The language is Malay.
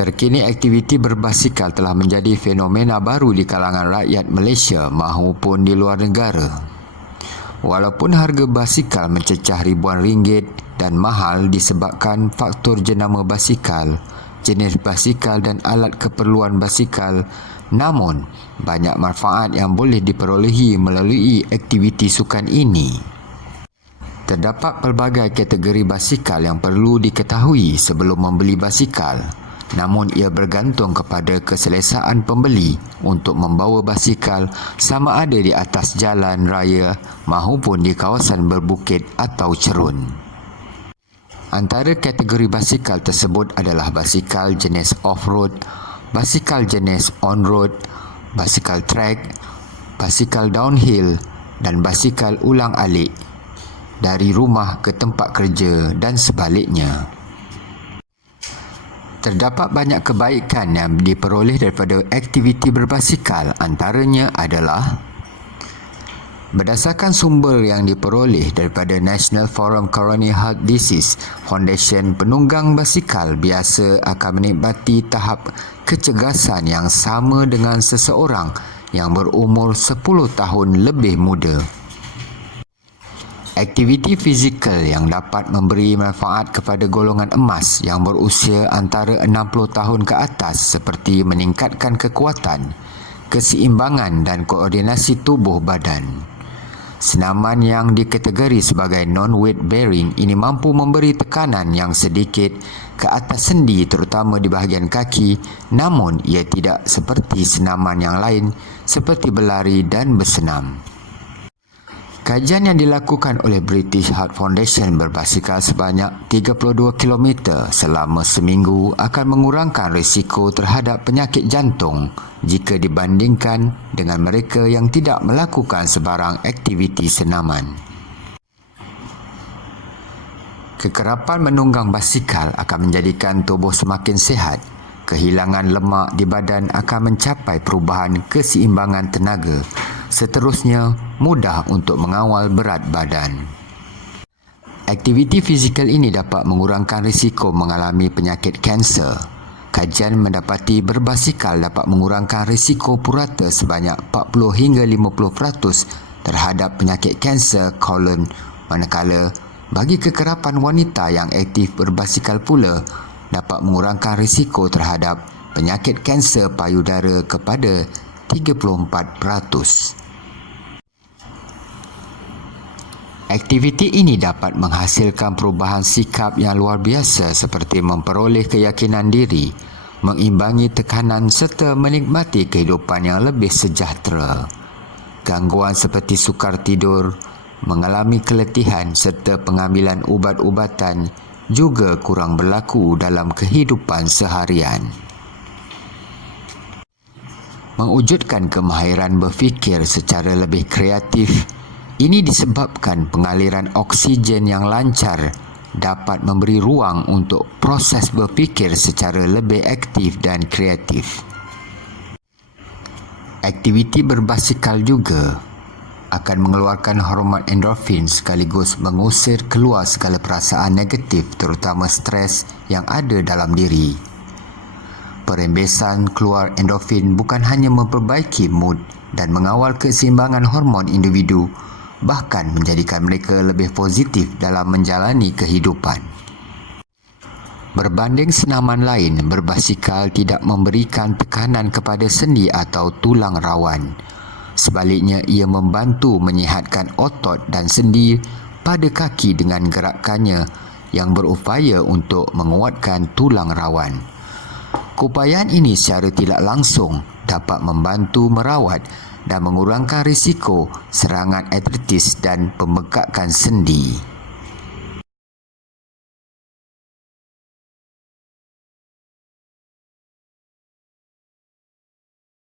Terkini aktiviti berbasikal telah menjadi fenomena baru di kalangan rakyat Malaysia maupun di luar negara. Walaupun harga basikal mencecah ribuan ringgit dan mahal disebabkan faktor jenama basikal, jenis basikal dan alat keperluan basikal, namun banyak manfaat yang boleh diperolehi melalui aktiviti sukan ini. Terdapat pelbagai kategori basikal yang perlu diketahui sebelum membeli basikal. Namun ia bergantung kepada keselesaan pembeli untuk membawa basikal sama ada di atas jalan raya maupun di kawasan berbukit atau cerun. Antara kategori basikal tersebut adalah basikal jenis off-road, basikal jenis on-road, basikal track, basikal downhill dan basikal ulang-alik dari rumah ke tempat kerja dan sebaliknya. Terdapat banyak kebaikan yang diperoleh daripada aktiviti berbasikal, antaranya adalah berdasarkan sumber yang diperoleh daripada National Forum Coronary Heart Disease Foundation, penunggang basikal biasa akan menikmati tahap kecergasan yang sama dengan seseorang yang berumur 10 tahun lebih muda. Aktiviti fizikal yang dapat memberi manfaat kepada golongan emas yang berusia antara 60 tahun ke atas seperti meningkatkan kekuatan, keseimbangan dan koordinasi tubuh badan. Senaman yang dikategori sebagai non-weight bearing ini mampu memberi tekanan yang sedikit ke atas sendi terutama di bahagian kaki, namun ia tidak seperti senaman yang lain seperti berlari dan bersenam. Kajian yang dilakukan oleh British Heart Foundation berbasikal sebanyak 32 km selama seminggu akan mengurangkan risiko terhadap penyakit jantung jika dibandingkan dengan mereka yang tidak melakukan sebarang aktiviti senaman. Kekerapan menunggang basikal akan menjadikan tubuh semakin sihat. Kehilangan lemak di badan akan mencapai perubahan keseimbangan tenaga. Seterusnya, mudah untuk mengawal berat badan. Aktiviti fizikal ini dapat mengurangkan risiko mengalami penyakit kanser. Kajian mendapati berbasikal dapat mengurangkan risiko purata sebanyak 40 hingga 50% terhadap penyakit kanser kolon, manakala bagi kekerapan wanita yang aktif berbasikal pula dapat mengurangkan risiko terhadap penyakit kanser payudara kepada 34%. Aktiviti ini dapat menghasilkan perubahan sikap yang luar biasa seperti memperoleh keyakinan diri, mengimbangi tekanan serta menikmati kehidupan yang lebih sejahtera. Gangguan seperti sukar tidur, mengalami keletihan serta pengambilan ubat-ubatan juga kurang berlaku dalam kehidupan seharian. Mewujudkan kemahiran berfikir secara lebih kreatif, ini disebabkan pengaliran oksigen yang lancar dapat memberi ruang untuk proses berfikir secara lebih aktif dan kreatif. Aktiviti berbasikal juga akan mengeluarkan hormon endorfin sekaligus mengusir keluar segala perasaan negatif terutama stres yang ada dalam diri. Perembesan keluar endorfin bukan hanya memperbaiki mood dan mengawal keseimbangan hormon individu, bahkan menjadikan mereka lebih positif dalam menjalani kehidupan. Berbanding senaman lain, berbasikal tidak memberikan tekanan kepada sendi atau tulang rawan. Sebaliknya, ia membantu menyihatkan otot dan sendi pada kaki dengan gerakannya yang berupaya untuk menguatkan tulang rawan. Keupayaan ini secara tidak langsung dapat membantu merawat dan mengurangkan risiko serangan artritis dan pembekakan sendi.